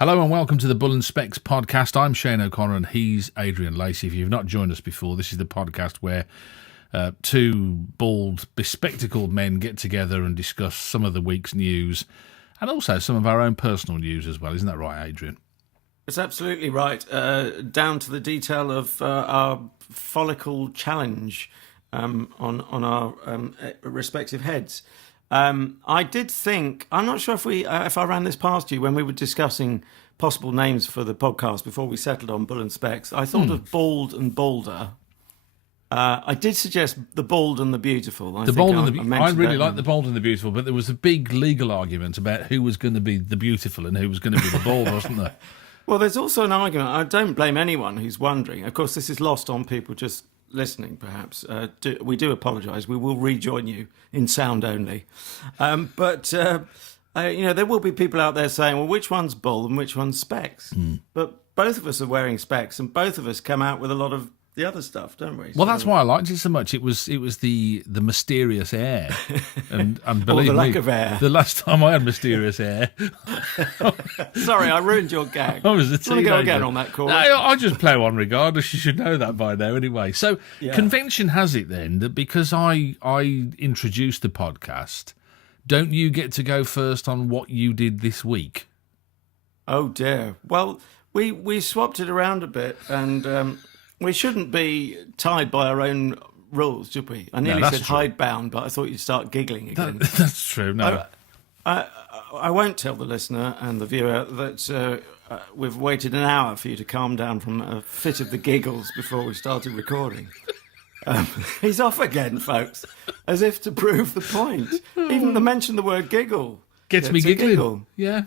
Hello and welcome to the Bull and Specs podcast. I'm Shane O'Connor and he's Adrian Lacey. If you've not joined us before, this is the podcast where two bald, bespectacled men get together and discuss some of the week's news and also some of our own personal news as well. Isn't that right, Adrian? It's absolutely right, down to the detail of our follicle challenge on our respective heads. I did think, I'm not sure if I ran this past you when we were discussing possible names for the podcast before we settled on Bull and Specs. I thought of Bald and Balder. I did suggest the Bald and the Beautiful. I really like the Bald and the Beautiful, but there was a big legal argument about who was going to be the beautiful and who was going to be the bald, wasn't there? Well, there's also an argument. I don't blame anyone who's wondering. Of course, this is lost on people just listening, perhaps. We do apologise. We will rejoin you in sound only. But there will be people out there saying, well, which one's Bull and which one's Specs? But both of us are wearing specs and both of us come out with a lot of the other stuff, don't we? Well, that's why I liked it so much. It was the mysterious air, and believe or the lack me, of air. The last time I had mysterious air. Sorry, I ruined your gag. I was a teenager. Want to go again on that chorus? No, I just plough on regardless. You should know that by now, anyway. So, Convention has it then that because I introduced the podcast, don't you get to go first on what you did this week? Oh dear. Well, we swapped it around a bit and. We shouldn't be tied by our own rules, should we? I nearly said hidebound, but I thought you'd start giggling again. That's true. No, I won't tell the listener and the viewer that we've waited an hour for you to calm down from a fit of the giggles before we started recording. He's off again, folks, as if to prove the point. Even to mention the word giggle. Gets me giggling. Giggle. Yeah.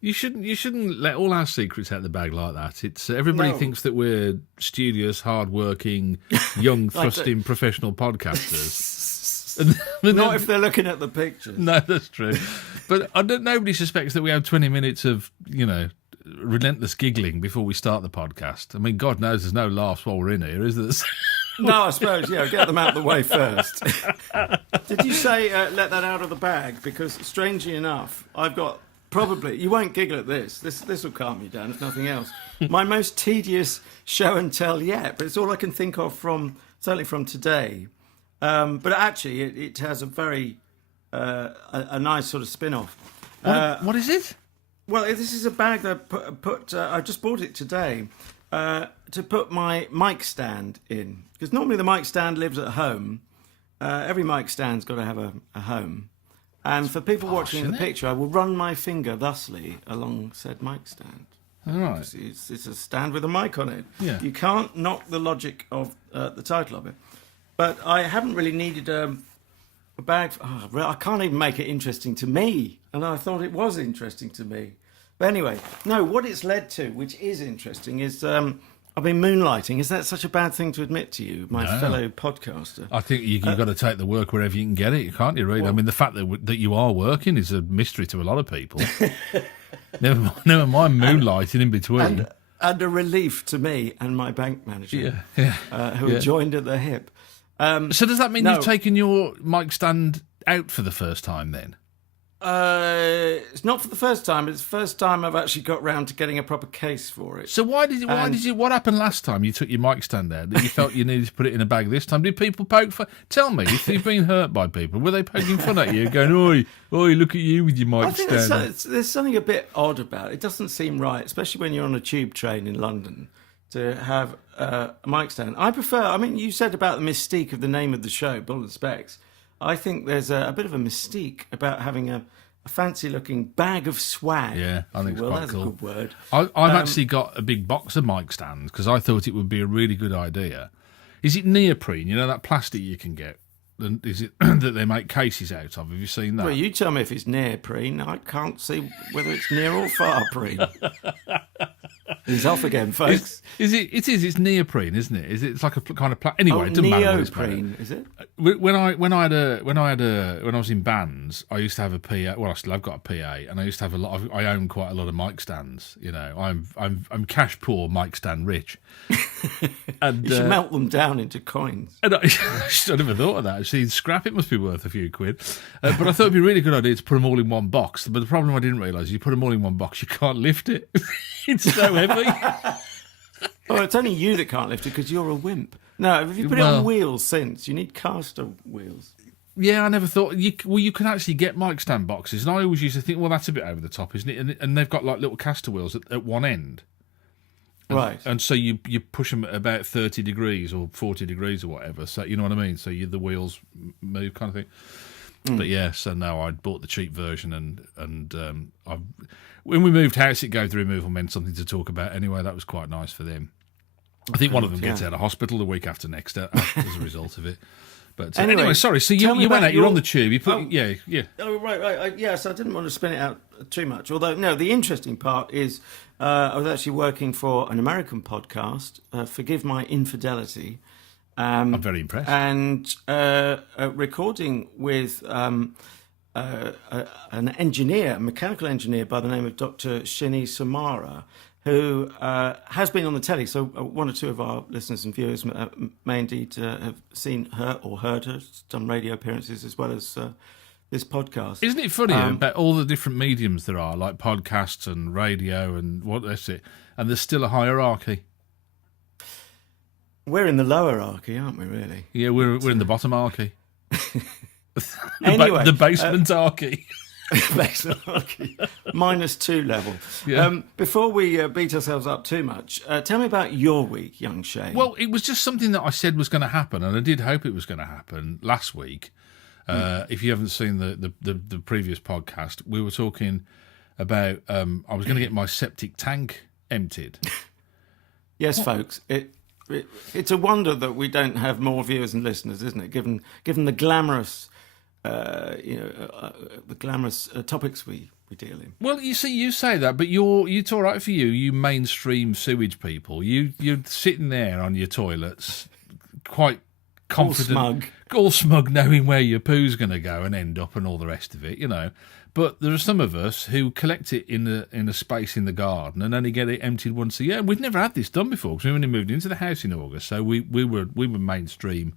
You shouldn't let all our secrets out the bag like that. It's everybody thinks that we're studious, hard-working, young, thrusting, professional podcasters. Not if they're looking at the pictures. No, that's true. But nobody suspects that we have 20 minutes of, relentless giggling before we start the podcast. I mean, God knows there's no laughs while we're in here, is there? No, I suppose, get them out of the way first. Did you say let that out of the bag? Because strangely enough, I've got probably, you won't giggle at this. This will calm you down, if nothing else. My most tedious show and tell yet, but it's all I can think of certainly from today. But actually, it has a very, a nice sort of spin-off. What is it? Well, this is a bag that I just bought it today. To put my mic stand in. Because normally the mic stand lives at home. Every mic stand's got to have a home. And for people watching the picture, I will run my finger thusly along said mic stand. All right. It's a stand with a mic on it. Yeah. You can't knock the logic of the title of it. But I haven't really needed a bag. I can't even make it interesting to me. And I thought it was interesting to me. But anyway, no, what it's led to, which is interesting, is I've been moonlighting. Is that such a bad thing to admit to you, my fellow podcaster? I think you've got to take the work wherever you can get it, can't you, really? Well, I mean, the fact that you are working is a mystery to a lot of people. never mind moonlighting in between. And a relief to me and my bank manager, who are joined at the hip. So does that mean you've taken your mic stand out for the first time then? It's not for the first time. It's the first time I've actually got round to getting a proper case for it. So what happened last time you took your mic stand out that you felt you needed to put it in a bag this time? Did people poke fun? Tell me, if you've been hurt by people, were they poking fun at you, going, oi, look at you with your mic stand? I think there's something a bit odd about it. It doesn't seem right, especially when you're on a tube train in London, to have a mic stand. You said about the mystique of the name of the show, Bull and Specs. I think there's a bit of a mystique about having a fancy-looking bag of swag. Yeah, I think it's quite that's cool. A good word. I've actually got a big box of mic stands because I thought it would be a really good idea. Is it neoprene? You know, that plastic you can get? Is it that they make cases out of? Have you seen that? Well, you tell me if it's neoprene. I can't see whether it's near or far preen. He's off again, folks. It's neoprene, isn't it? It's like a kind of anyway. It doesn't matter what it's neoprene, is it? When I was in bands, I used to have a PA. Well, I still have got a PA, and I used to have I own quite a lot of mic stands. You know, I'm cash poor, mic stand rich. And you should melt them down into coins. And I never thought of that. Actually, scrap it must be worth a few quid. But I thought it'd be a really good idea to put them all in one box. But the problem I didn't realise, you put them all in one box, you can't lift it. It's so heavy. Oh, it's only you that can't lift it because you're a wimp. No, if you put it on wheels since, you need caster wheels. Yeah, I never thought. You can actually get mic stand boxes. And I always used to think, well, that's a bit over the top, isn't it? And they've got like little caster wheels at one end. Right. And so you push them at about 30 degrees or 40 degrees or whatever. So you know what I mean? So the wheels move kind of thing. But yeah, so no, I bought the cheap version and when we moved house, it gave the removal men something to talk about anyway. That was quite nice for them. I think one of them gets out of hospital the week after next as a result of it. But anyway, sorry. So you went out. You're on the tube. You put yeah. Oh right. Yes, I didn't want to spin it out too much. Although no, the interesting part is I was actually working for an American podcast. Forgive my infidelity. I'm very impressed. And recording with an engineer, a mechanical engineer by the name of Dr. Shini Samara, who has been on the telly. So one or two of our listeners and viewers may indeed have seen her or heard her. She's done radio appearances as well as this podcast. Isn't it funny about all the different mediums there are, like podcasts and radio and that's it, and there's still a hierarchy? We're in the lower hierarchy, aren't we, really? Yeah, we're in the bottom hierarchy. Anyway, the basement hierarchy. -2 level. Yeah. Before we beat ourselves up too much, tell me about your week, young Shane. Well, it was just something that I said was going to happen, and I did hope it was going to happen last week. If you haven't seen the previous podcast, we were talking about I was going to get my septic tank emptied. Yes, folks. It's a wonder that we don't have more viewers and listeners, isn't it? Given the glamorous. The glamorous topics we deal in. Well, you see, you say that, but it's all right for you. You mainstream sewage people. You're sitting there on your toilets, quite confident, all smug, knowing where your poo's going to go and end up, and all the rest of it. You know. But there are some of us who collect it in a space in the garden and only get it emptied once a year. We've never had this done before because we only moved into the house in August, so we were mainstream.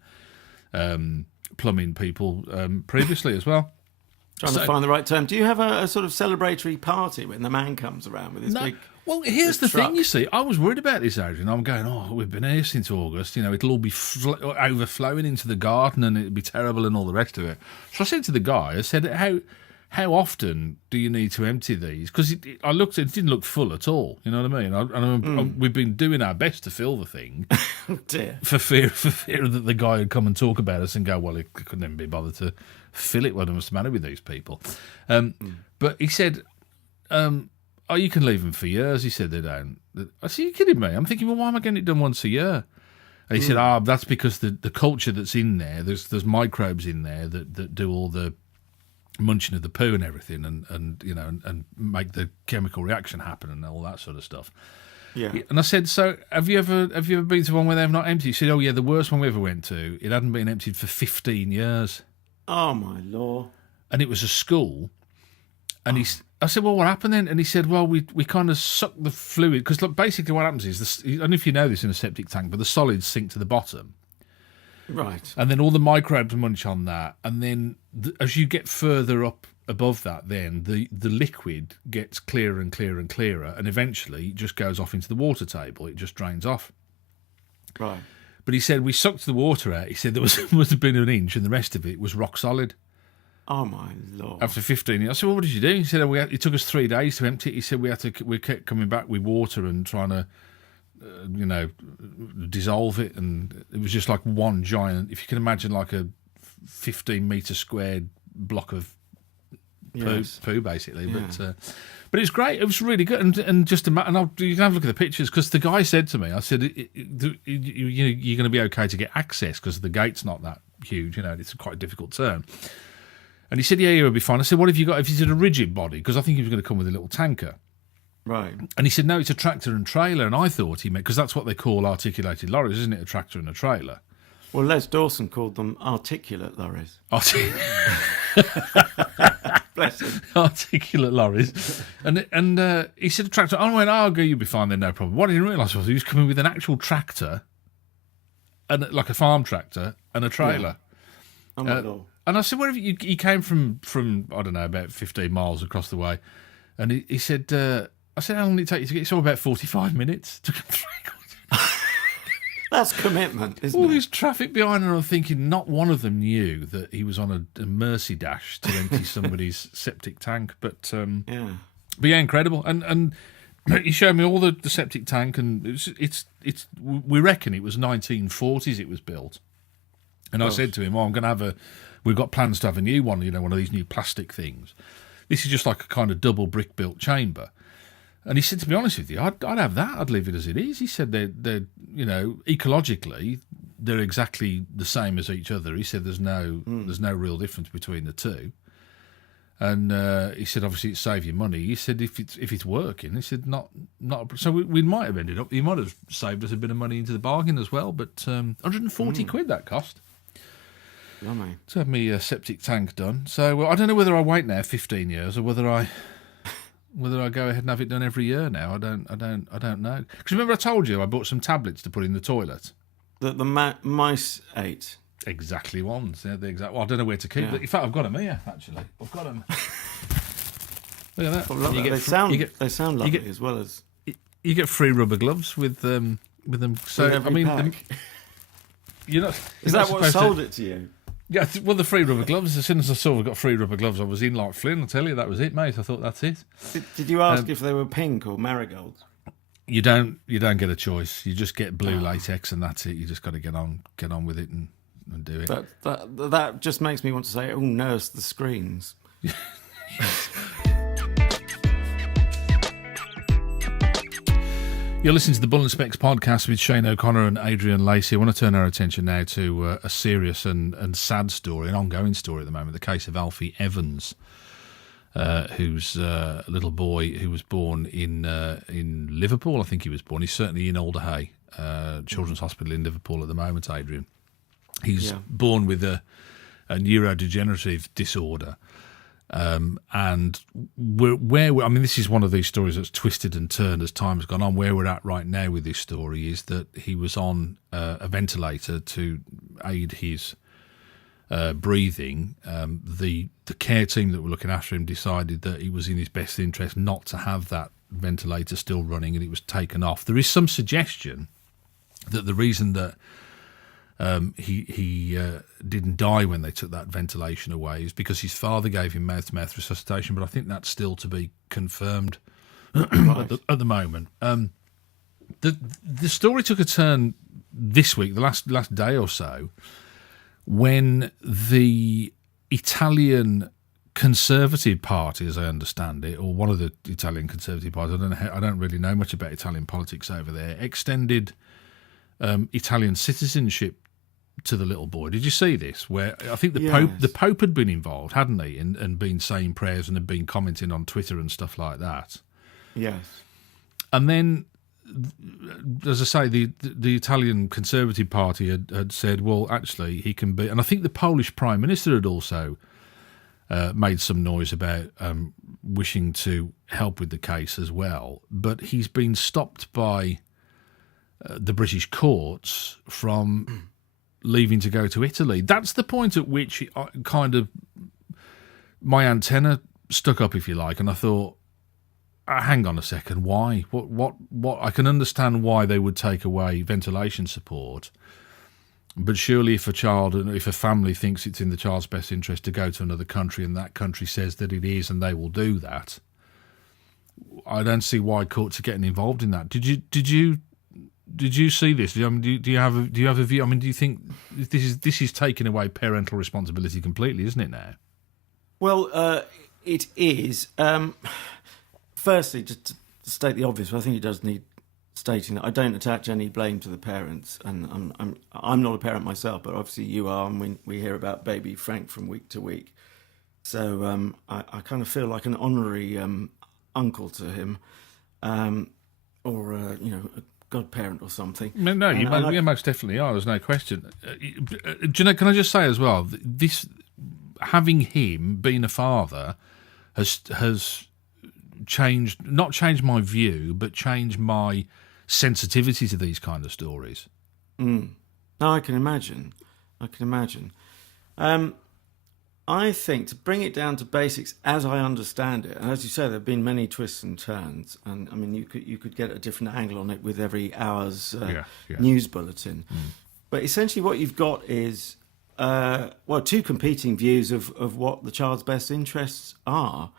Plumbing people previously as well. Trying to find the right term. Do you have a sort of celebratory party when the man comes around with his big? Well, here's the thing. You see, I was worried about this, Adrian. I'm going, we've been here since August. You know, it'll all be overflowing into the garden, and it'll be terrible, and all the rest of it. So I said to the guy, I said, how often do you need to empty these? Because I looked, it didn't look full at all. You know what I mean? We've been doing our best to fill the thing. Oh dear. For fear that the guy would come and talk about us and go, well, he couldn't even be bothered to fill it. What's the matter with these people? But he said, you can leave them for years. He said they don't. I said, you kidding me? I'm thinking, well, why am I getting it done once a year? And he said, that's because the culture that's in there, there's microbes in there that do all the munching of the poo and everything, and you know, and make the chemical reaction happen and all that sort of stuff. Yeah. And I said, so have you ever been to one where they've not emptied? He said, oh yeah, the worst one we ever went to, it hadn't been emptied for 15 years. Oh my Lord. And it was a school. And I said, well, what happened then? And he said, well, we kind of suck the fluid, because basically what happens is, I don't know if you know this in a septic tank, but the solids sink to the bottom. Right. And then all the microbes munch on that. And then as you get further up above that, then the liquid gets clearer and clearer and clearer. And eventually it just goes off into the water table. It just drains off. Right. But he said, we sucked the water out. He said there must have been an inch and the rest of it was rock solid. Oh, my Lord. After 15 years. I said, well, what did you do? He said, it took us 3 days to empty it. He said, we kept coming back with water and trying to, dissolve it. And it was just like one giant, if you can imagine, like a 15-metre squared block of poo, basically. Yeah. But it's great. It was really good. And you can have a look at the pictures, because the guy said to me, I said, you're going to be okay to get access because the gate's not that huge. It's quite a difficult turn. And he said, yeah, you'll be fine. I said, what have you got? If you did a rigid body, because I think he was going to come with a little tanker. Right. And he said, no, it's a tractor and trailer. And I thought he meant, because that's what they call articulated lorries, isn't it? A tractor and a trailer. Well, Les Dawson called them articulate lorries. Bless him. Articulate lorries. And he said, a tractor. I went, oh, you'll be fine then, no problem. What I didn't realise was he was coming with an actual tractor, and like a farm tractor, and a trailer. Yeah. Oh, my Lord. And I said, where have you, he came from, I don't know, about 15 miles across the way. And he said, I said, how long did it take you to get? It's all about 45 minutes. Took him 3 quarters. That's commitment, isn't All it? this traffic behind her, I'm thinking not one of them knew that he was on a mercy dash to empty somebody's septic tank. But yeah, incredible. And he showed me all the septic tank, and it's we reckon it was 1940s it was built. And I said to him, we've got plans to have a new one, one of these new plastic things. This is just like a kind of double brick built chamber. And he said, to be honest with you, I'd have that. I'd leave it as it is. He said they're ecologically, they're exactly the same as each other. He said there's no real difference between the two. And he said, obviously, it saves you money. He said, if it's working, he said, not. So we might have ended up. He might have saved us a bit of money into the bargain as well. But 140 quid that cost. Yummy. To have me septic tank done. So I don't know whether I wait now 15 years or whether I go ahead and have it done every year now. I don't know. Because remember I told you I bought some tablets to put in the toilet. That the mice ate. Exactly ones. Yeah, well, I don't know where to keep them. In fact, I've got them here. Actually, I've got them. Look at that. Well, they sound lovely as well as. You get free rubber gloves with them. So I mean, you're not. Is that what sold it to you? Yeah, well, the free rubber gloves. As soon as I saw we got free rubber gloves, I was in like Flynn. I tell you, that was it, mate. I thought that's it. Did you ask if they were pink or marigolds? You don't get a choice. You just get blue latex, and that's it. You just got to get on with it and do it. That just makes me want to say, oh, nurse the screens. You're listening to the Bull and Specs podcast with Shane O'Connor and Adrian Lacey. I want to turn our attention now to a serious and sad story, an ongoing story at the moment, the case of Alfie Evans, who's a little boy who was born in Liverpool. I think he was born. He's certainly in Alderhay Children's Hospital in Liverpool at the moment, Adrian. He's born with a neurodegenerative disorder. And this is one of these stories that's twisted and turned as time has gone on. Where we're at right now with this story is that he was on a ventilator to aid his breathing. The care team that were looking after him decided that it was in his best interest not to have that ventilator still running, and it was taken off. There is some suggestion that the reason that he didn't die when they took that ventilation away is because his father gave him mouth-to-mouth resuscitation, but I think that's still to be confirmed at the moment. The story took a turn this week, the last day or so, when the Italian Conservative Party, as I understand it, or one of the Italian Conservative parties, I don't really know much about Italian politics over there, extended Italian citizenship to the little boy. Did you see this? Where I think the Pope had been involved, hadn't he, and been saying prayers and had been commenting on Twitter and stuff like that. Yes. And then, as I say, the Italian Conservative Party had said, well, actually, he can be. And I think the Polish Prime Minister had also made some noise about wishing to help with the case as well. But he's been stopped by the British courts from leaving to go to Italy. That's the point at which kind of my antenna stuck up, if you like, and I thought, hang on a second, why? What? I can understand why they would take away ventilation support, but surely if a family thinks it's in the child's best interest to go to another country and that country says that it is and they will do that, I don't see why courts are getting involved in that. Did you see this? Do you have a view? I mean, do you think this is taking away parental responsibility completely, isn't it now? Well, it is. Firstly, just to state the obvious, I think it does need stating that I don't attach any blame to the parents, and I'm not a parent myself, but obviously you are, and we hear about baby Frank from week to week. So I kind of feel like an honorary uncle to him. or a godparent or something. No, you most definitely are. There's no question. Do you know? Can I just say as well, this having him being a father has not changed my view, but changed my sensitivity to these kind of stories. No, I can imagine. I think, to bring it down to basics as I understand it, and as you say, there have been many twists and turns, and I mean, you could get a different angle on it with every hour's news bulletin. But essentially what you've got is, two competing views of what the child's best interests are.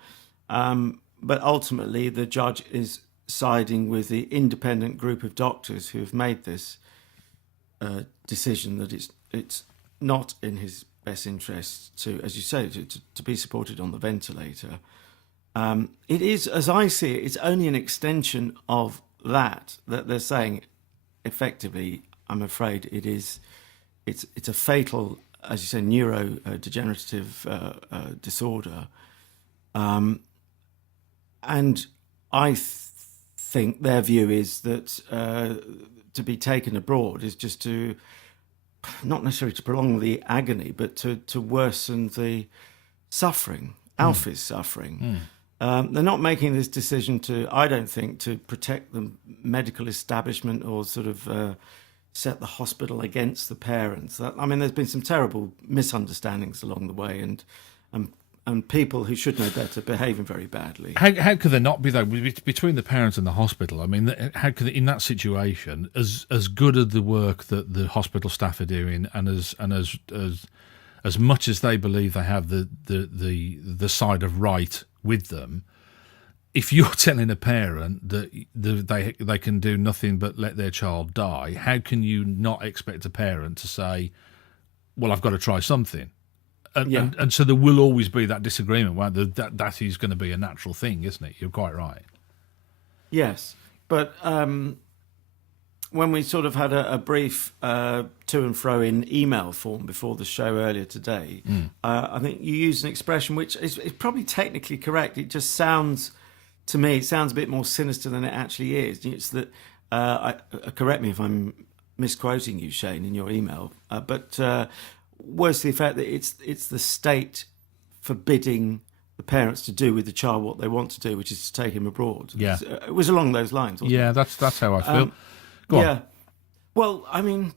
But ultimately, the judge is siding with the independent group of doctors who have made this decision that it's not in his best interest to, as you say, to be supported on the ventilator. It is, as I see it, it's only an extension of that they're saying. Effectively, I'm afraid it's a fatal, as you say, neurodegenerative disorder, and I think their view is that to be taken abroad is just to, not necessarily to prolong the agony, but to worsen the suffering, Alfie's suffering. They're not making this decision I don't think, to protect the medical establishment or sort of set the hospital against the parents. There's been some terrible misunderstandings along the way, and people who should know better behaving very badly. How could there not be, though, between the parents and the hospital? I mean, how could, in that situation, as good as the work that the hospital staff are doing, and as much as they believe they have the side of right with them, if you're telling a parent that they can do nothing but let their child die, how can you not expect a parent to say, well, I've got to try something? And so there will always be that disagreement. That is going to be a natural thing, isn't it? You're quite right. Yes, but when we sort of had a brief to and fro in email form before the show earlier today, I think you used an expression which is probably technically correct. It just sounds, to me, it sounds a bit more sinister than it actually is. It's that, correct me if I'm misquoting you, Shane, in your email, but words to the effect that it's the state forbidding the parents to do with the child what they want to do, which is to take him abroad. Yeah, it was along those lines. Wasn't it? That's how I feel. Go on. Well, I mean,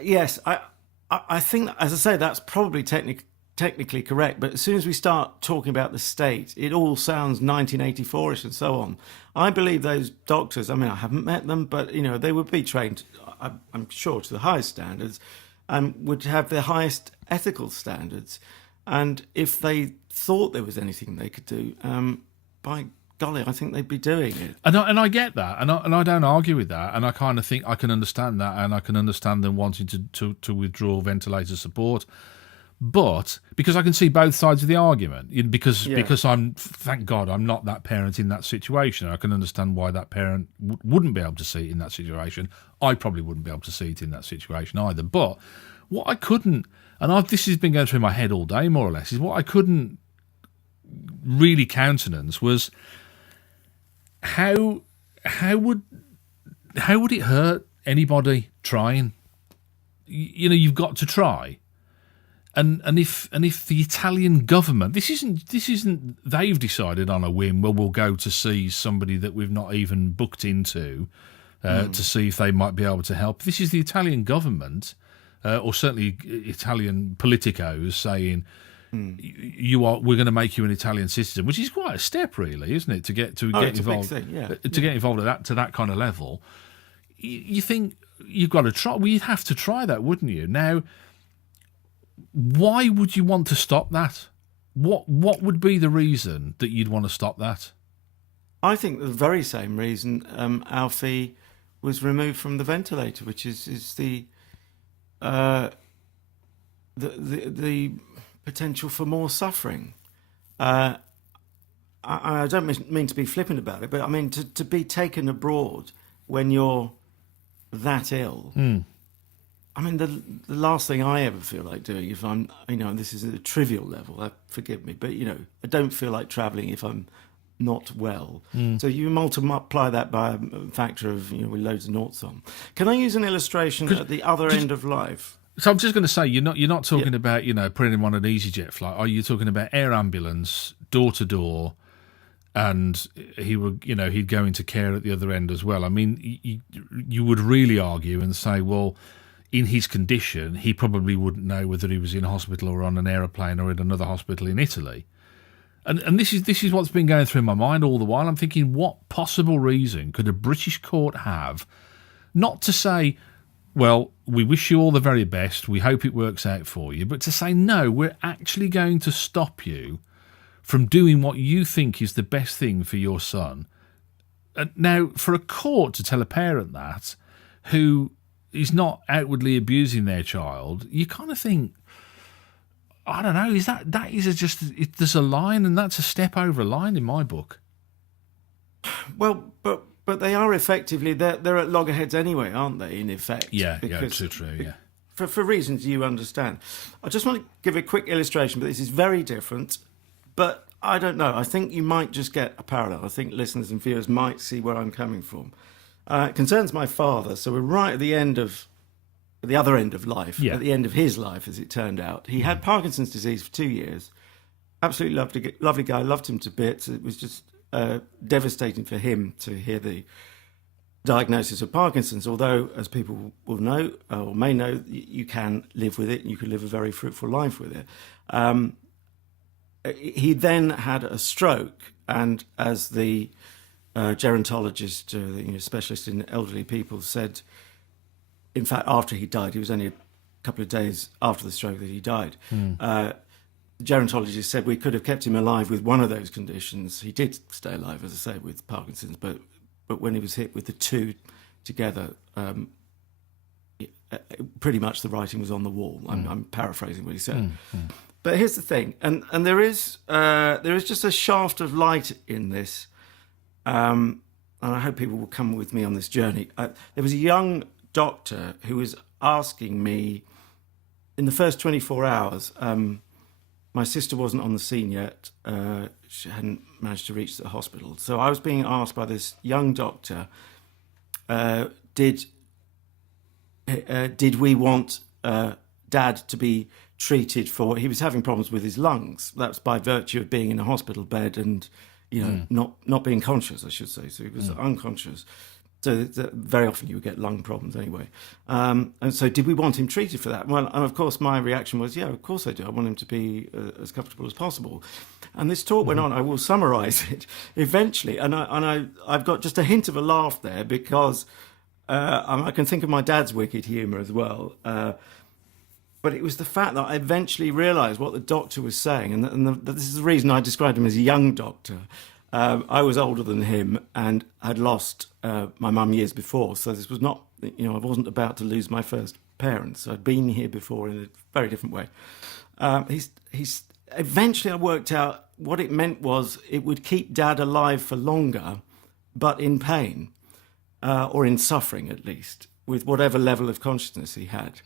yes, I think, as I say, that's probably technically correct. But as soon as we start talking about the state, it all sounds 1984ish and so on. I believe those doctors. I mean, I haven't met them, but they would be trained, I'm sure, to the highest standards, and would have the highest ethical standards. And if they thought there was anything they could do, by golly, I think they'd be doing it. And I get that, and I don't argue with that, and I kind of think I can understand that, and I can understand them wanting to withdraw ventilator support. But because I can see both sides of the argument, because thank God I'm not that parent in that situation. I can understand why that parent wouldn't be able to see it in that situation. I probably wouldn't be able to see it in that situation either. But what I couldn't, and this has been going through my head all day more or less, is what I couldn't really countenance was how would it hurt anybody trying? You've got to try. And if the Italian government, this isn't they've decided on a whim, well, we'll go to see somebody that we've not even booked into to see if they might be able to help. This is the Italian government, or certainly Italian politicos saying, we're going to make you an Italian citizen, which is quite a step, really, isn't it? To get involved, get involved to that kind of level. You think you've got to try? Well, you'd have to try that, wouldn't you? Now, why would you want to stop that? What would be the reason that you'd want to stop that? I think the very same reason Alfie was removed from the ventilator, which is the potential for more suffering. I don't mean to be flippant about it, but I mean to be taken abroad when you're that ill. I mean, the last thing I ever feel like doing, if I'm, this is at a trivial level, forgive me, but, I don't feel like travelling if I'm not well. So you multiply that by a factor of, with loads of noughts on. Can I use an illustration at the other end of life? So I'm just going to say, you're not talking about, putting him on an EasyJet flight. Are you talking about air ambulance, door to door, and he'd go into care at the other end as well? I mean, you would really argue and say, well, in his condition, he probably wouldn't know whether he was in hospital or on an aeroplane or in another hospital in Italy. And this is what's been going through my mind all the while. I'm thinking, what possible reason could a British court have not to say, well, we wish you all the very best, we hope it works out for you, but to say, no, we're actually going to stop you from doing what you think is the best thing for your son. Now, for a court to tell a parent that, who is not outwardly abusing their child, you kind of think, I don't know, there's a line, and that's a step over a line in my book. Well, but they are effectively, they're at loggerheads anyway, aren't they, in effect? Yeah, true, yeah. For reasons you understand. I just want to give a quick illustration, but this is very different. But I don't know, I think you might just get a parallel. I think listeners and viewers might see where I'm coming from. It concerns my father, so we're right at the other end of life, at the end of his life, as it turned out. He had Parkinson's disease for 2 years. Absolutely lovely guy, loved him to bits. It was just devastating for him to hear the diagnosis of Parkinson's, although, as people will know, or may know, you can live with it, and you can live a very fruitful life with it. He then had a stroke, and as the gerontologist, specialist in elderly people, said, in fact, after he died, it was only a couple of days after the stroke that he died, the gerontologist said we could have kept him alive with one of those conditions. He did stay alive, as I say, with Parkinson's, but when he was hit with the two together, pretty much the writing was on the wall. I'm paraphrasing what he said. But here's the thing, and there is just a shaft of light in this, and I hope people will come with me on this journey. There was a young doctor who was asking me, in the first 24 hours, my sister wasn't on the scene yet, she hadn't managed to reach the hospital, so I was being asked by this young doctor, did we want Dad to be treated for, he was having problems with his lungs, that's by virtue of being in a hospital bed and not being conscious, I should say, so he was unconscious. So very often you would get lung problems anyway. And so did we want him treated for that? Well, and of course my reaction was, yeah, of course I do. I want him to be as comfortable as possible. And this talk went on. I will summarise it eventually. And I've got just a hint of a laugh there because I can think of my dad's wicked humour as well. But it was the fact that I eventually realised what the doctor was saying. And this is the reason I described him as a young doctor. I was older than him and had lost my mum years before, so this was not, I wasn't about to lose my first parents. I'd been here before in a very different way. He's eventually I worked out what it meant was it would keep Dad alive for longer, but in pain, or in suffering at least, with whatever level of consciousness he had.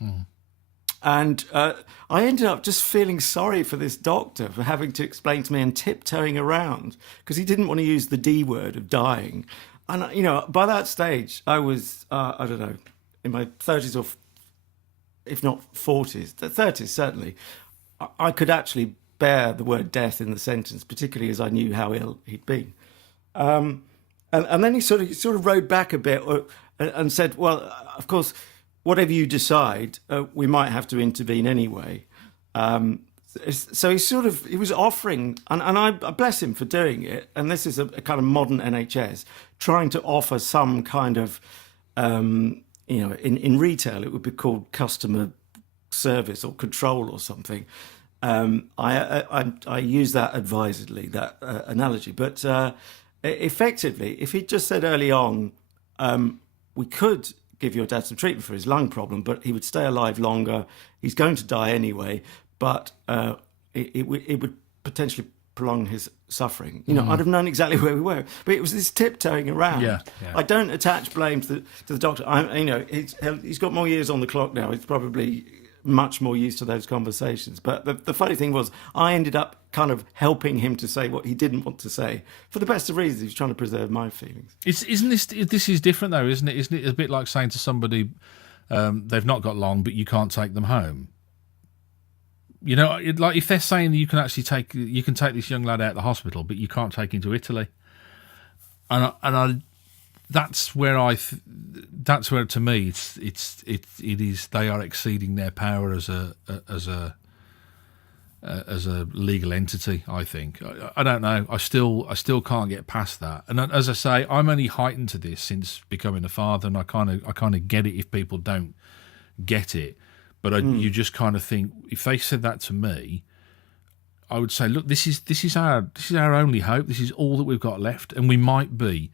And I ended up just feeling sorry for this doctor for having to explain to me and tiptoeing around because he didn't want to use the D word of dying. And, by that stage, I was, I don't know, in my 30s or if not 40s, 30s certainly, I could actually bear the word death in the sentence, particularly as I knew how ill he'd been. And then he sort of rode back a bit and said, well, of course, whatever you decide, we might have to intervene anyway. So he was offering, and I bless him for doing it, and this is a kind of modern NHS, trying to offer some kind of, in retail it would be called customer service or control or something. I use that advisedly, that analogy. But effectively, if he'd just said early on, we could give your dad some treatment for his lung problem, but he would stay alive longer. He's going to die anyway, but it would potentially prolong his suffering. I'd have known exactly where we were, but it was this tiptoeing around. Yeah. I don't attach blame to the doctor. He's got more years on the clock now. It's probably much more used to those conversations. But the funny thing was, I ended up kind of helping him to say what he didn't want to say for the best of reasons. He was trying to preserve my feelings. Isn't this is different though, isn't it? Isn't it a bit like saying to somebody, they've not got long, but you can't take them home? You know, like if they're saying that you can take this young lad out of the hospital, but you can't take him to Italy, that's where to me it is they are exceeding their power as a legal entity. I think I don't know. I still can't get past that. And as I say, I'm only heightened to this since becoming a father, and I kind of get it if people don't get it. But you just kind of think if they said that to me, I would say, look, this is our only hope. This is all that we've got left, and we might be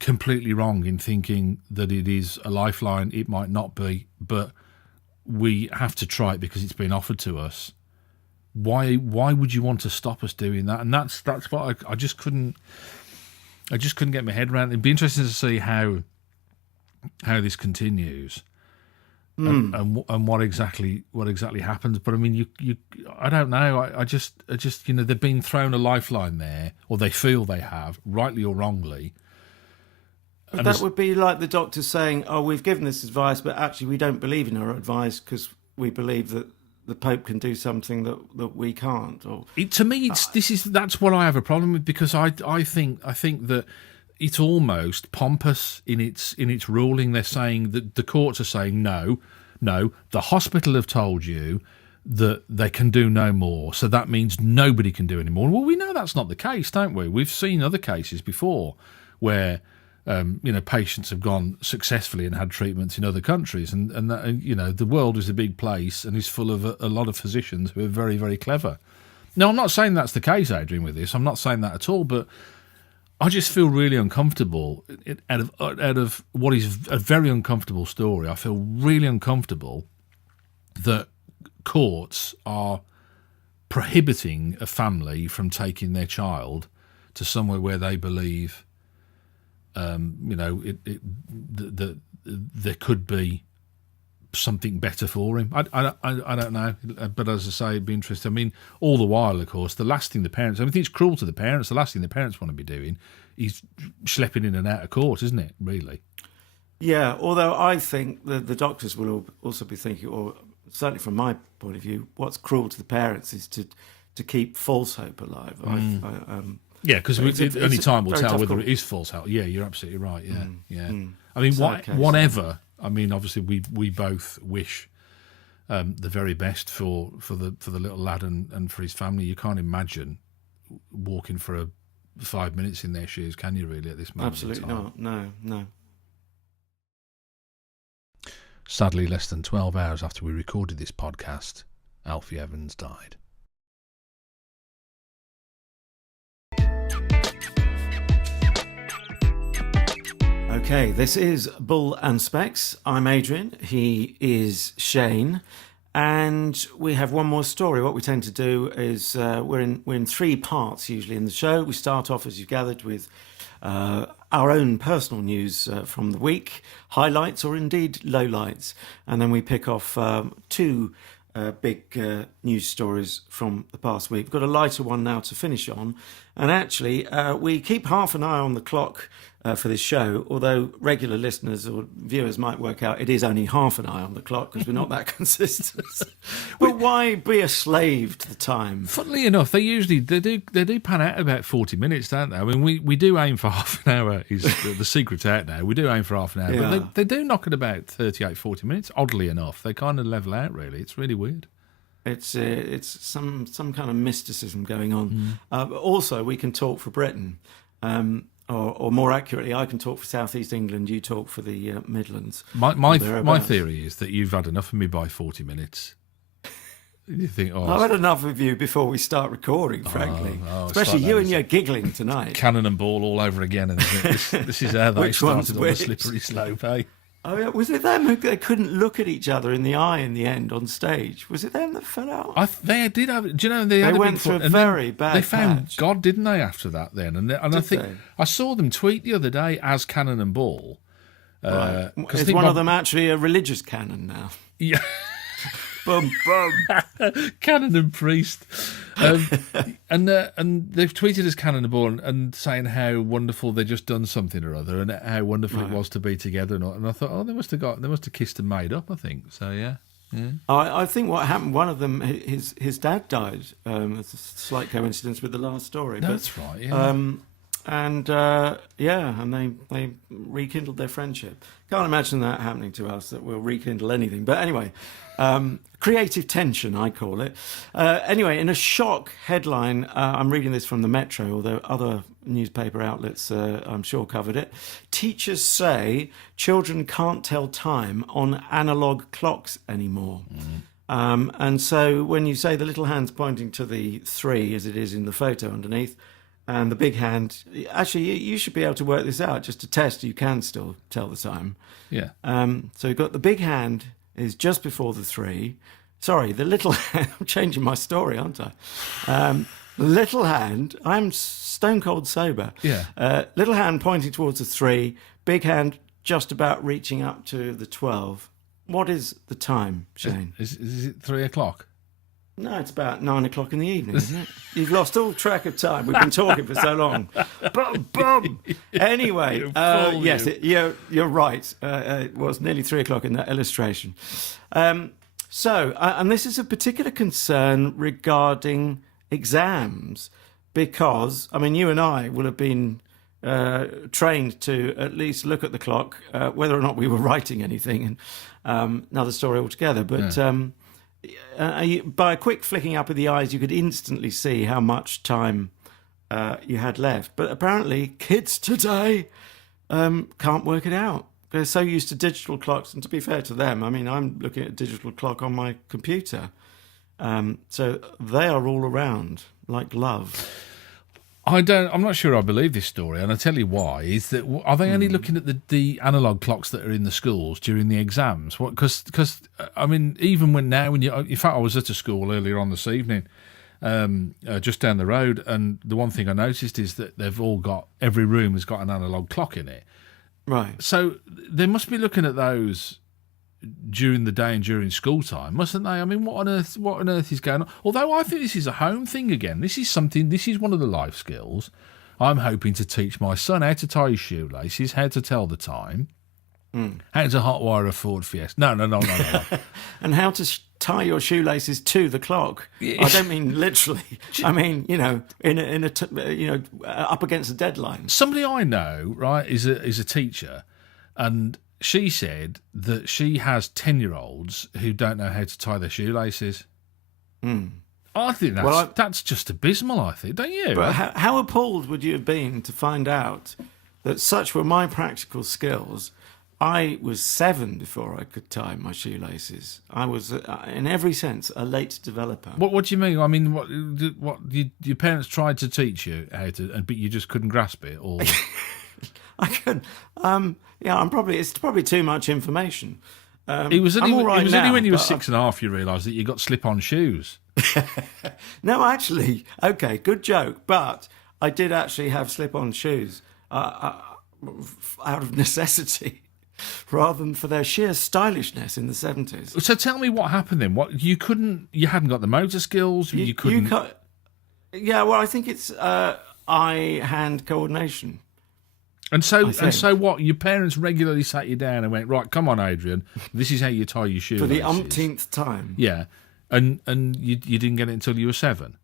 completely wrong in thinking that it is a lifeline. It might not be, but we have to try it because it's been offered to us. Why would you want to stop us doing that? And that's what I just couldn't get my head around. It'd be interesting to see how this continues. And what exactly happens. But I mean, I don't know. I just they've been thrown a lifeline there, or they feel they have, rightly or wrongly. But that would be like the doctor saying, "Oh, we've given this advice, but actually we don't believe in our advice because we believe that the Pope can do something that we can't." Or to me, that's what I have a problem with, because I think that it's almost pompous in its ruling. They're saying that the courts are saying no, the hospital have told you that they can do no more, so that means nobody can do any more. Well, we know that's not the case, don't we? We've seen other cases before where patients have gone successfully and had treatments in other countries, and that, the world is a big place and is full of a lot of physicians who are very, very clever. Now, I'm not saying that's the case, Adrian, with this. I'm not saying that at all, but I just feel really uncomfortable out of what is a very uncomfortable story. I feel really uncomfortable that courts are prohibiting a family from taking their child to somewhere where they believe, that there could be something better for him. I don't know, but as I say, it'd be interesting. I mean, all the while, of course, the last thing the parents, I think it's cruel to the parents. The last thing the parents want to be doing is schlepping in and out of court, isn't it? Really? Yeah. Although I think the doctors will also be thinking, or certainly from my point of view, what's cruel to the parents is to keep false hope alive. Yeah, because only time will tell whether it is false hope. Yeah, you're absolutely right. Yeah. I mean, whatever. I mean, obviously, we both wish the very best for the little lad and for his family. You can't imagine walking for 5 minutes in their shoes, can you? Really, at this moment? Absolutely not. No. Sadly, less than 12 hours after we recorded this podcast, Alfie Evans died. Okay, this is Bull and Specs. I'm Adrian. He is Shane. And we have one more story. What we tend to do is we're in three parts usually in the show. We start off, as you've gathered, with our own personal news from the week, highlights or indeed lowlights. And then we pick off two big news stories from the past week. We've got a lighter one now to finish on. And actually, we keep half an eye on the clock for this show, although regular listeners or viewers might work out it is only half an eye on the clock because we're not that consistent. But why be a slave to the time? Funnily enough, they do pan out about 40 minutes, don't they? I mean, we do aim for half an hour. Is the secret out now? We do aim for half an hour, but they do knock at about 38, 40 minutes. Oddly enough, they kind of level out. Really, it's really weird. It's some kind of mysticism going on. But also, we can talk for Britain. Or more accurately, I can talk for South East England, you talk for the Midlands. My theory is that you've had enough of me by 40 minutes. You think, I've had enough of you before we start recording, frankly. Especially you and your giggling tonight. Cannon and ball all over again. And this is how they started on the slippery slope, eh? Oh, yeah. Was it them who they couldn't look at each other in the eye in the end on stage? Was it them that fell out? They did have. Do you know they went through a very bad. They found patch. God, didn't they? After that, then, and I think I saw them tweet the other day as Cannon and Ball. Right. Is one of them actually a religious canon now? Yeah. Boom, boom. Cannon and Priest. And they've tweeted us Cannon and Ball and saying how wonderful they just done something or other and how wonderful it was to be together and all. And I thought, oh, they must have kissed and made up, I think. So, yeah. I think what happened, one of them, his dad died. It's a slight coincidence with the last story. That's right, yeah. And they rekindled their friendship. Can't imagine that happening to us, that we'll rekindle anything. But anyway, creative tension, I call it. Anyway, in a shock headline, I'm reading this from the Metro, although other newspaper outlets, I'm sure, covered it. Teachers say children can't tell time on analogue clocks anymore. And so when you say the little hand's pointing to the 3, as it is in the photo underneath, and the big hand, actually, you should be able to work this out just to test. You can still tell the time. Yeah. So you've got the big hand is just before the 3. Sorry, the little hand. I'm changing my story, aren't I? Little hand. I'm stone cold sober. Yeah. Little hand pointing towards the 3. Big hand just about reaching up to the 12. What is the time, Shane? Is it 3 o'clock? No, it's about 9 o'clock in the evening, isn't it? You've lost all track of time. We've been talking for so long. Boom, boom. Anyway, yes, you're right. It was nearly 3 o'clock in that illustration. And this is a particular concern regarding exams because, I mean, you and I will have been trained to at least look at the clock, whether or not we were writing anything, and another story altogether. But by a quick flicking up of the eyes, you could instantly see how much time you had left. But apparently, kids today can't work it out. They're so used to digital clocks, and to be fair to them, I mean, I'm looking at a digital clock on my computer. So they are all around like love. I'm not sure I believe this story, and I'll tell you why. Is that are they only looking at the analogue clocks that are in the schools during the exams? Because I mean, even when in fact, I was at a school earlier on this evening, just down the road, and the one thing I noticed is that every room has got an analogue clock in it. Right. So they must be looking at those during the day and during school time, mustn't they? I mean, what on earth is going on? Although I think this is a home thing again. This is one of the life skills I'm hoping to teach my son: how to tie his shoelaces, how to tell the time, how to hotwire a Ford Fiesta. No. And how to tie your shoelaces to the clock. I don't mean literally. I mean, up against a deadline. Somebody I know, right, is a teacher, and she said that she has 10-year-olds who don't know how to tie their shoelaces. I think that's just abysmal, I think, don't you? But how appalled would you have been to find out that such were my practical skills? I was 7 before I could tie my shoelaces. I was, in every sense, a late developer. What do you mean? I mean, what your parents tried to teach you how to, but you just couldn't grasp it, or? I could. It's probably too much information. It was only when you were 6.5 you realised that you got slip-on shoes. No, actually, okay, good joke. But I did actually have slip-on shoes out of necessity, rather than for their sheer stylishness in the 70s. So tell me what happened then. What you hadn't got the motor skills. You couldn't. I think it's eye-hand coordination. And so what? Your parents regularly sat you down and went, right, come on, Adrian, this is how you tie your shoelaces. For the umpteenth time. Yeah. And you didn't get it until you were 7.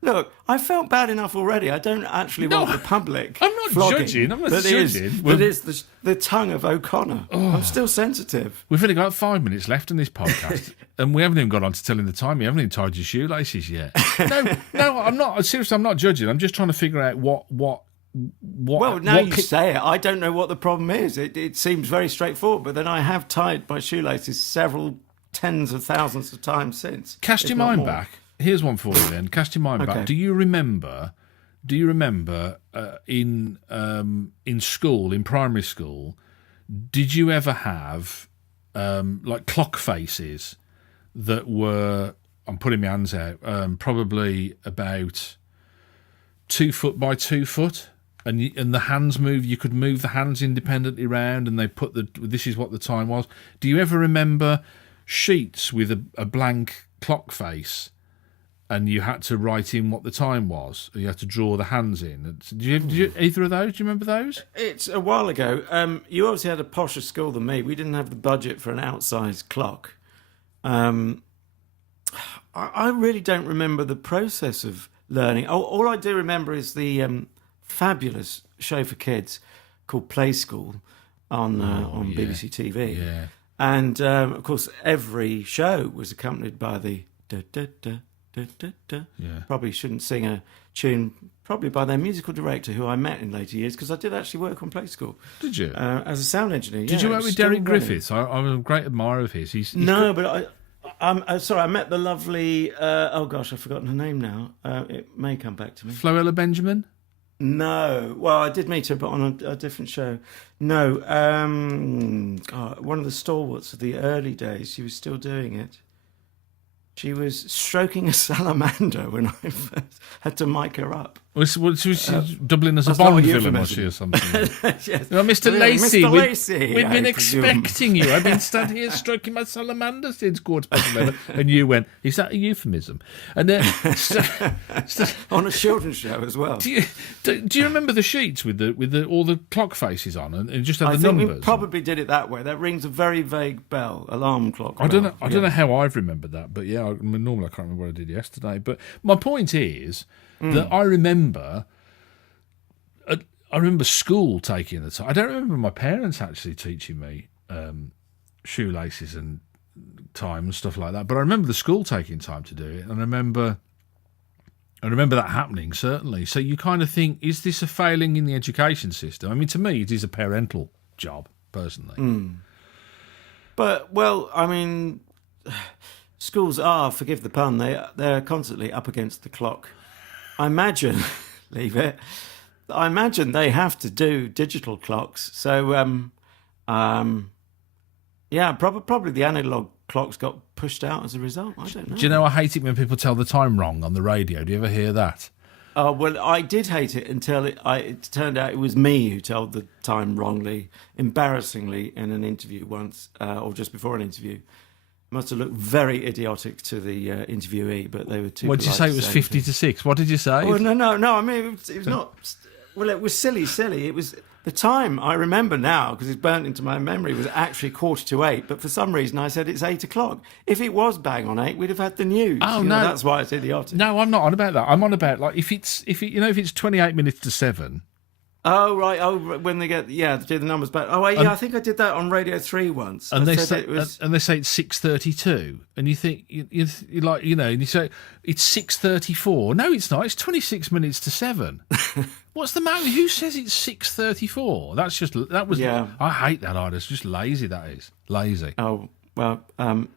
Look, I felt bad enough already. I don't actually want the public. I'm not judging. I'm not judging. That is the tongue of O'Connor. Oh, I'm still sensitive. We've only got 5 minutes left in this podcast, and we haven't even got on to telling the time. You haven't even tied your shoelaces yet. No, I'm not. Seriously, I'm not judging. I'm just trying to figure out what. Well, now you say it, I don't know what the problem is. It seems very straightforward, but then I have tied my shoelaces several tens of thousands of times since. Cast your mind back. Here's one for you then. Cast your mind back. Do you remember in school, in primary school, did you ever have like clock faces that were, I'm putting my hands out, probably about 2 foot by 2 foot? And the hands move. You could move the hands independently round, and they put this is what the time was. Do you ever remember sheets with a blank clock face, and you had to write in what the time was. You had to draw the hands in. Did you either of those? Do you remember those? It's a while ago. You obviously had a posher school than me. We didn't have the budget for an outsized clock. I really don't remember the process of learning. All I do remember is the fabulous show for kids called Play School on BBC TV. Yeah. And, of course, every show was accompanied by the da-da-da. Yeah. Probably shouldn't sing a tune, probably by their musical director, who I met in later years, because I did actually work on Play School. Did you? As a sound engineer. Did you work with Derek Griffiths? I'm a great admirer of his. No, but I'm sorry, I met the lovely, I've forgotten her name now. It may come back to me. Floella Benjamin? No. Well, I did meet her, but on a different show. No. One of the stalwarts of the early days. She was still doing it. She was stroking a salamander when I first had to mic her up. Was she doubling as a Bond villain, was she, or something? Yes. Well, Mr. Lacey, Mr. Lacey, we've been expecting you. I've been standing here stroking my salamander since 11:15, and you went, is that a euphemism? And then on a children's show as well. Do you remember the sheets with all the clock faces on and just had the think numbers? We probably did it that way. That rings a very vague bell, alarm clock. I don't know how I've remembered that, but yeah, normally I can't remember what I did yesterday. But my point is that I remember school taking the time. I don't remember my parents actually teaching me shoelaces and time and stuff like that, but I remember the school taking time to do it, and I remember that happening, certainly. So you kind of think, is this a failing in the education system? I mean, to me, it is a parental job, personally. But, well, I mean, schools are, forgive the pun, they're constantly up against the clock. I imagine, leave it, I imagine they have to do digital clocks. So, probably the analogue clocks got pushed out as a result. I don't know. Do you know I hate it when people tell the time wrong on the radio? Do you ever hear that? Oh, well, I did hate it until it turned out it was me who told the time wrongly, embarrassingly, in an interview once, or just before an interview. Must have looked very idiotic to the interviewee, but they were too. What did you say? It was 50 to 6. What did you say? Oh, no. I mean, it was not. Well, it was silly. It was the time. I remember now because it's burnt into my memory. Was actually 7:45, but for some reason I said it's 8 o'clock. If it was bang on 8, we'd have had the news. Oh no, that's why it's idiotic. No, I'm not on about that. I'm on about like if it's 28 minutes to 7. Oh right. Oh, when they get do the numbers back. Oh yeah, I think I did that on Radio 3 once. And they say it's 6:32, and you think you like and you say it's 6:34. No, it's not. It's 26 minutes to 7. What's the matter? Who says it's 6:34? That was. Yeah. I hate that idea. It's just lazy. That is lazy. Oh well,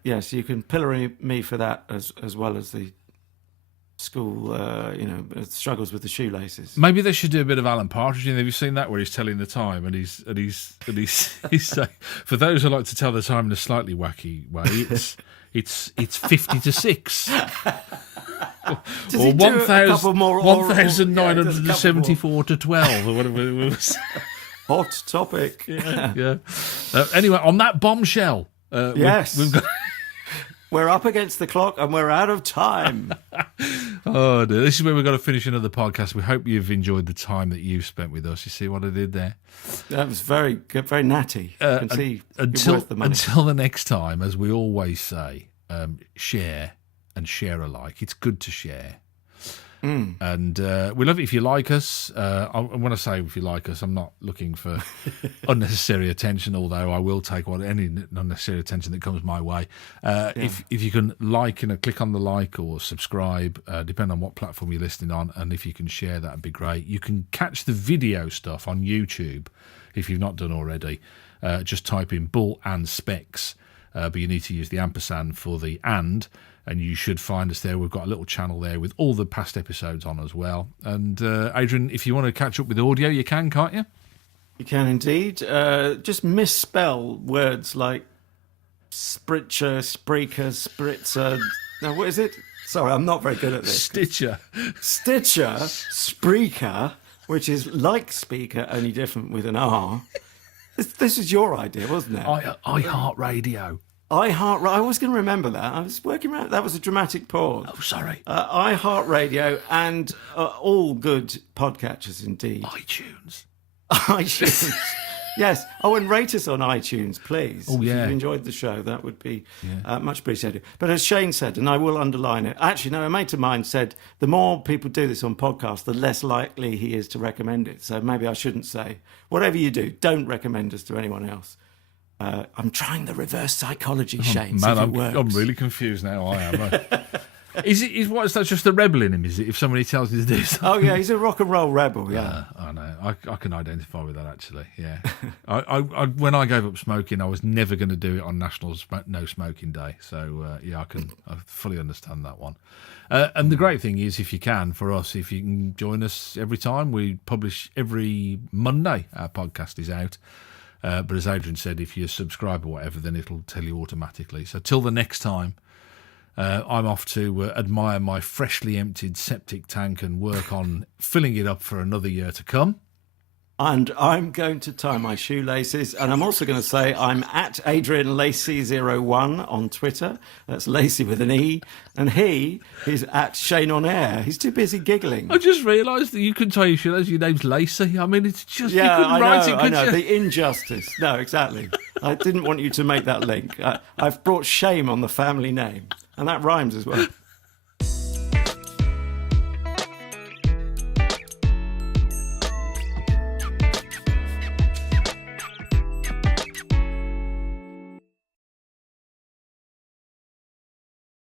yes, you can pillory me for that as well as the school, struggles with the shoelaces. Maybe they should do a bit of Alan Partridge. Have you seen that where he's telling the time and he's saying, for those who like to tell the time in a slightly wacky way, it's 50 to 6. Or 1,974 to 12 or whatever it was. Hot topic. Yeah. Anyway, on that bombshell, yes, we've got. We're up against the clock and we're out of time. Oh, dear. This is where we've got to finish another podcast. We hope you've enjoyed the time that you've spent with us. You see what I did there? That was very good, very natty. You can see you're worth the money. Until the next time, as we always say, share and share alike. It's good to share. And we love it if you like us. When I say if you like us, I'm not looking for unnecessary attention, although I will take any unnecessary attention that comes my way. If you can like, click on the like or subscribe, depending on what platform you're listening on, and if you can share, that'd be great. You can catch the video stuff on YouTube if you've not done already. Just type in Bull and Specs, but you need to use the ampersand for the and you should find us there. We've got a little channel there with all the past episodes on as well. And Adrian, if you want to catch up with audio, you can, can't you? You can indeed. Just misspell words like spritcher, spreaker, spritzer. Now, what is it? Sorry, I'm not very good at this. Stitcher, spreaker, which is like speaker, only different with an R. This is your idea, wasn't it? I Heart Radio. I was going to remember that. I was working around. That was a dramatic pause. Oh, sorry. iHeartRadio and all good podcatchers indeed. iTunes. iTunes. Yes. Oh, and rate us on iTunes, please. Oh, yeah. If you've enjoyed the show, that would be much appreciated. But as Shane said, and I will underline it, actually, no, a mate of mine said the more people do this on podcasts, the less likely he is to recommend it. So maybe I shouldn't say, whatever you do, don't recommend us to anyone else. I'm trying the reverse psychology, Shane. Man, see if it works. I'm really confused now. I am. Is that just the rebel in him? Is it if somebody tells you to do something? Oh yeah, he's a rock and roll rebel. Yeah, I know. I can identify with that actually. Yeah. I when I gave up smoking, I was never going to do it on National No Smoking Day. So I fully understand that one. And the great thing is, if you can, for us, if you can join us every time we publish every Monday, our podcast is out. But as Adrian said, if you subscribe or whatever, then it'll tell you automatically. So till the next time, I'm off to admire my freshly emptied septic tank and work on filling it up for another year to come. And I'm going to tie my shoelaces. And I'm also going to say I'm at Adrian Lacey01 on Twitter. That's Lacey with an E. And he is at Shane on Air. He's too busy giggling. I just realised that you could tie your shoelaces. Your name's Lacey. I mean, it's just you couldn't I write know, it, I could know. you? The injustice. No, exactly. I didn't want you to make that link. I've brought shame on the family name. And that rhymes as well.